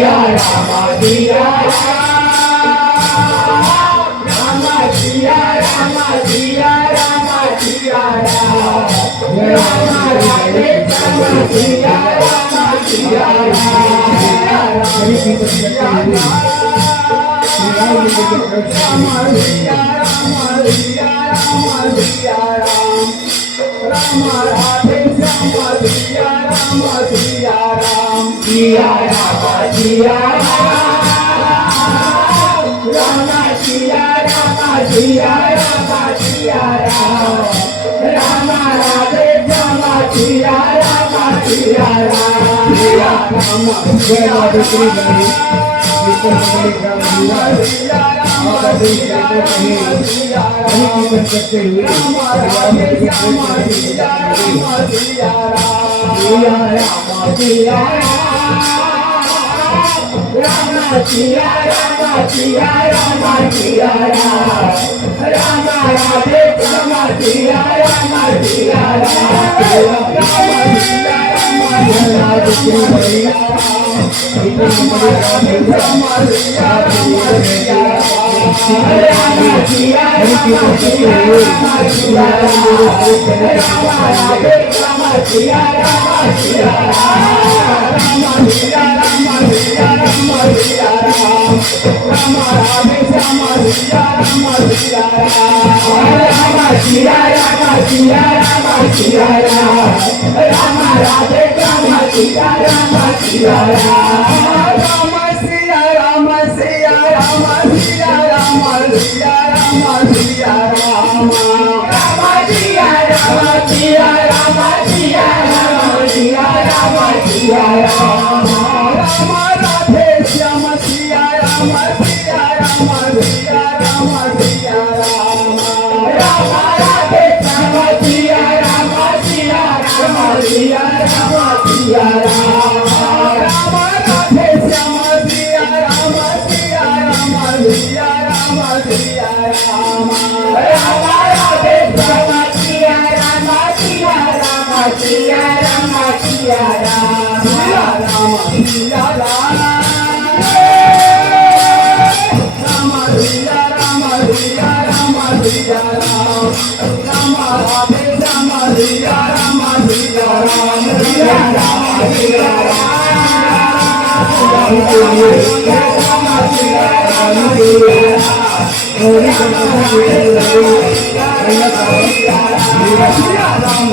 सिया राम सिया राम सिया राम सिया राम सिया राम राम राधे श्याम सिया राम सिया राम सिया राम राम सिया राम सिया राम सिया राम राम राधे श्याम सिया राम सिया राम सिया राम सिया राम सिया राम सिया राम सिया राम राम राधे श्याम सिया राम सिया राम सिया राम जय माता श्री गणेश सिया राम सिया राम सिया राम करते हुए राम राधे श्याम सिया राम सिया राम सिया राम सिया राम सिया राम सिया राम सिया राम राम राधे श्याम सिया राम सिया राम